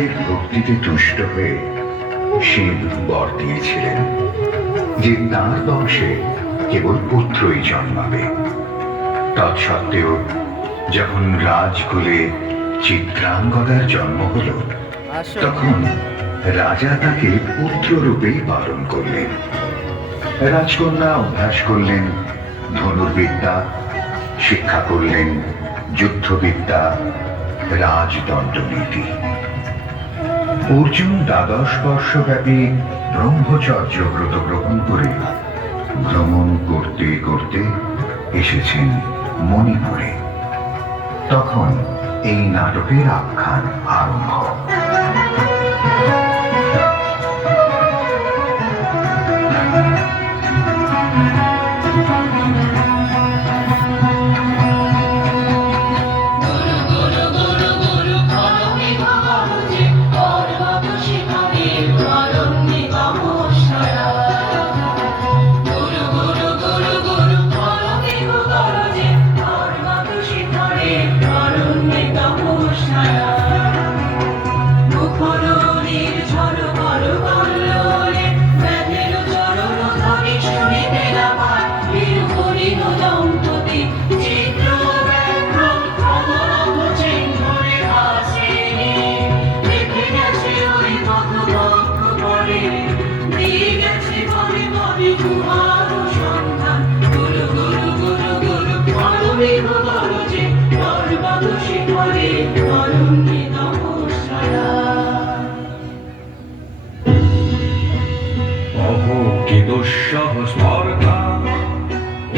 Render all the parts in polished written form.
রাজের ভক্তিতে তুষ্ট হয়ে শিব বর দিয়েছিলেন যে তাঁর বংশে কেবল পুত্রই জন্মাবে। তৎসত্ত্বেও যখন রাজকুলে চিত্রাঙ্গদার জন্ম হল, তখন রাজা তাকে পুত্ররূপেই পালন করলেন। রাজকন্যা অভ্যাস করলেন ধনুর্বিদ্যা, শিক্ষা করলেন যুদ্ধবিদ্যা, রাজদণ্ডনীতি। অর্জুন 12 বর্ষব্যাপী ব্রহ্মচর্য ব্রত গ্রহণ করে ভ্রমণ করতে করতে এসেছেন মণিপুরে। তখন এই নাটকের আখ্যান আরম্ভ।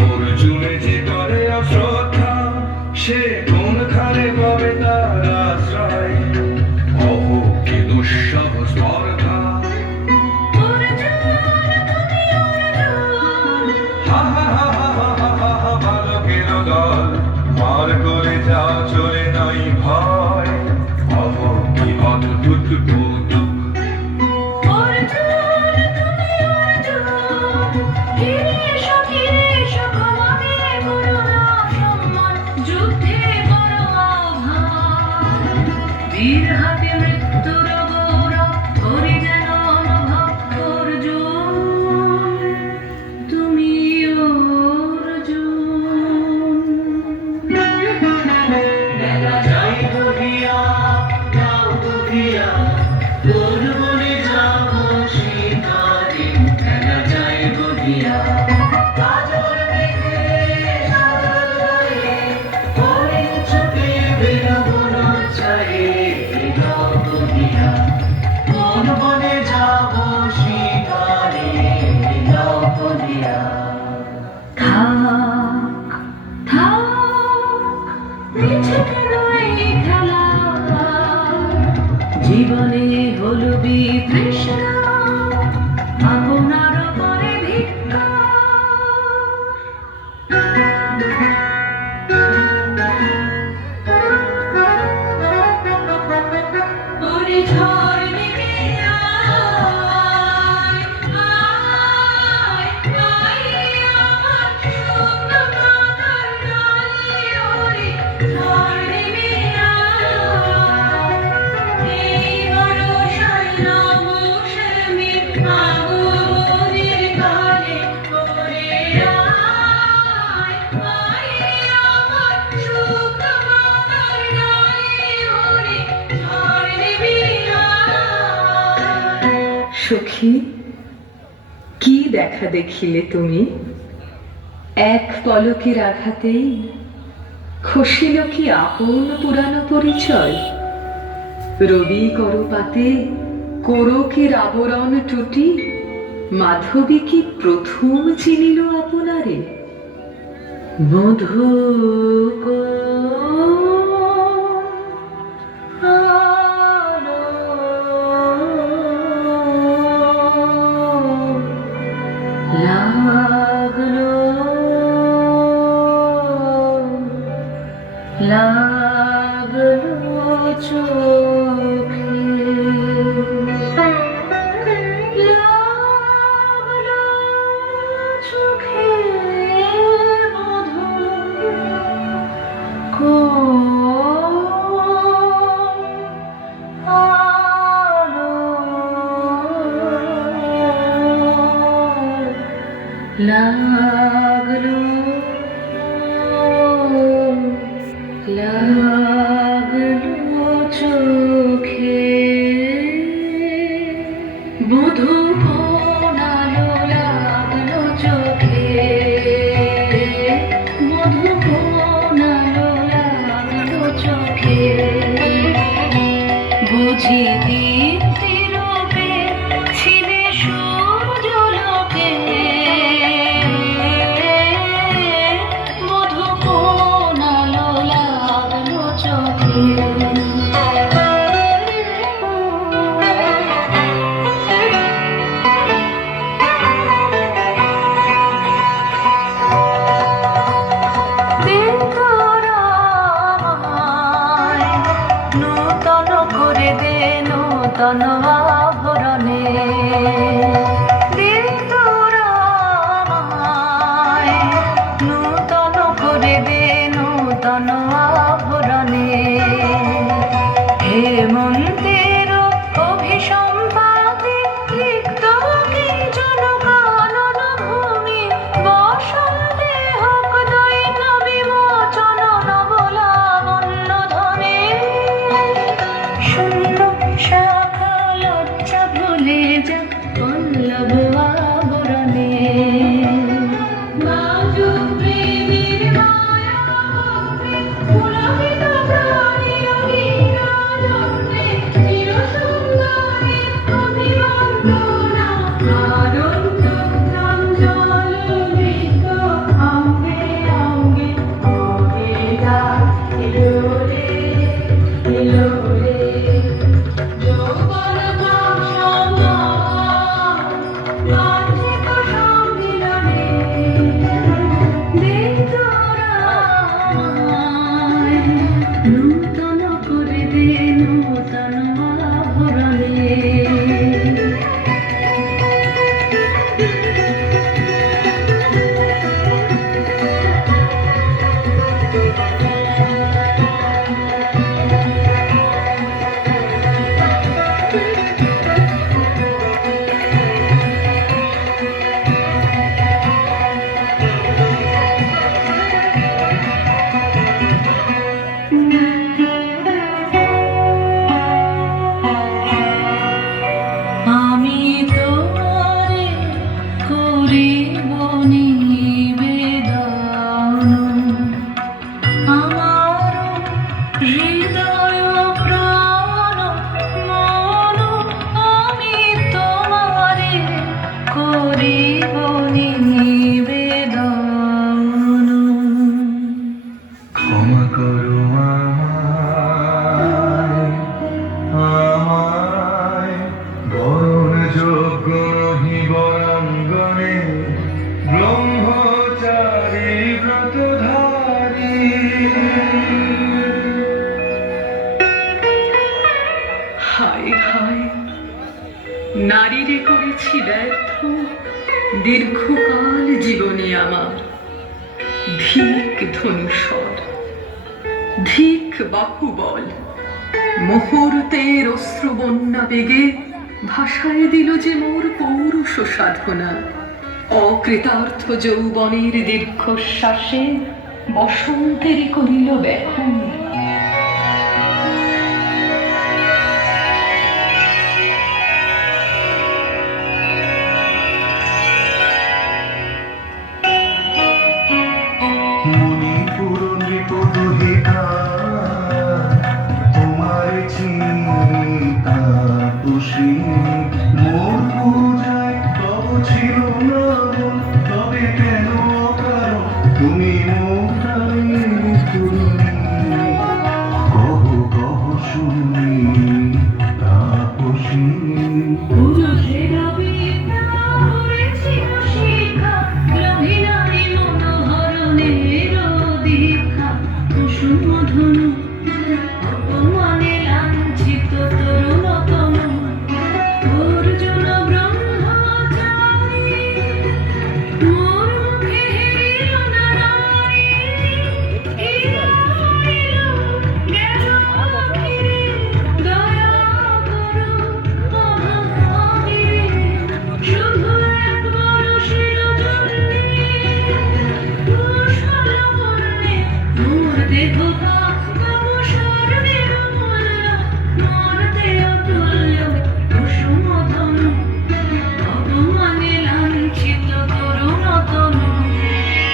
অর্জুনে যে করে অশ্রদ্ধা, সে কোনখানে পাবে তার আশ্রয়? অহ কি দুঃসহ স্পর্ধা! বালকের দল মার করে যা চলে নাই ভয়। অহ কি অদ্ভুত কৌতুক! জীবনে হল বিতৃষ্ণা, আপনার পরে ভিক্ষা। সখী, কি দেখা দেখিলে তুমি? এক পলকের আঘাতেই খসিল কি আপন পুরানো পরিচয়? রবি করপাতে কোরকের আবরণ টুটি মাধবী কি প্রথম চিনিল আপনারে? মধু লাগলো চোখে, লাগলো চোখে মধু ক্ষমা করো আমায়, আমায় বরণ যোগ্য নহি বরাঙ্গনে ব্রহ্মচারী ব্রতধারী। হায় হায়, নারীরে করেছি ব্যর্থ দীর্ঘকাল জীবনে আমার। ধিক ধনুষর, ধিক বাহুবল, মুহূর্তের অশ্রুবন্যা বেগে ভাষায় দিল যে মোর পৌরুষ সাধনা। অকৃতার্থ যৌবনের দীর্ঘশ্বাসে বসন্তের করিল ব্যাকুল। মণিপুর নৃপদুহিতা তোমার চিন্তা খুশি মোর পূজায় তব ছিল না মন, তবে কেন অকারণ তুমি মোর প্রাণের তরুণী। কহ কহ শুনি তাপসী। পুরুষেরা বিদ্যা করেছিল শিক্ষা, লোভী নারী মনোহরণের দীক্ষা। কুসুম ধনু অপমানে লাঞ্ছিত তরুণ তনু, অর্জুন ব্রহ্মচারী মোর মুখে হেরিল না নারী। এলো এলো গেল ফিরে, দয়া করো মহাবীরে। শুধু একবার শিরোজন্যে পুষ্পলবণ্যে মোর দেহ তব স্বর্ণের মূল্য। মোর দেহ তুল্য কুসুম ধনু, অপমানে লাঞ্ছিত তরুণ তনু।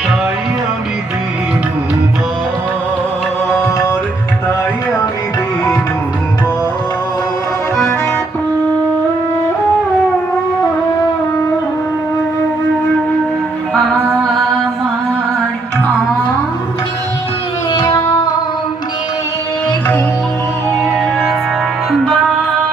তাই আমি দিনুবর, তাই আমি আমার অঙ্গে অঙ্গে বাজায়